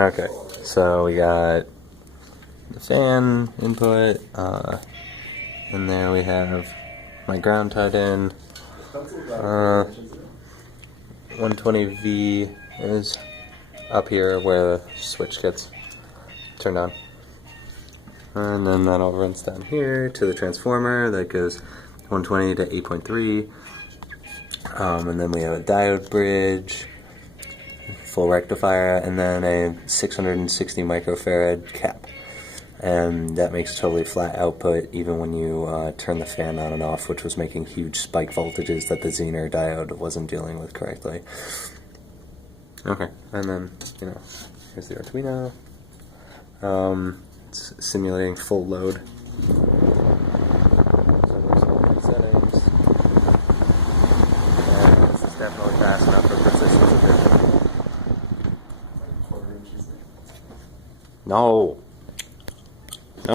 Okay, so we got the fan input, and there we have my ground tied in. 120V is up here where the switch gets turned on. And then that'll runs down here to the transformer that goes 120 to 8.3. And then we have a diode bridge, full rectifier, and then a 660 microfarad cap. And that makes totally flat output even when you turn the fan on and off, which was making huge spike voltages that the Zener diode wasn't dealing with correctly. Okay, and then, here's the Arduino. It's simulating full load. So there's all these settings. And this is definitely fast enough for persistence of vision. No!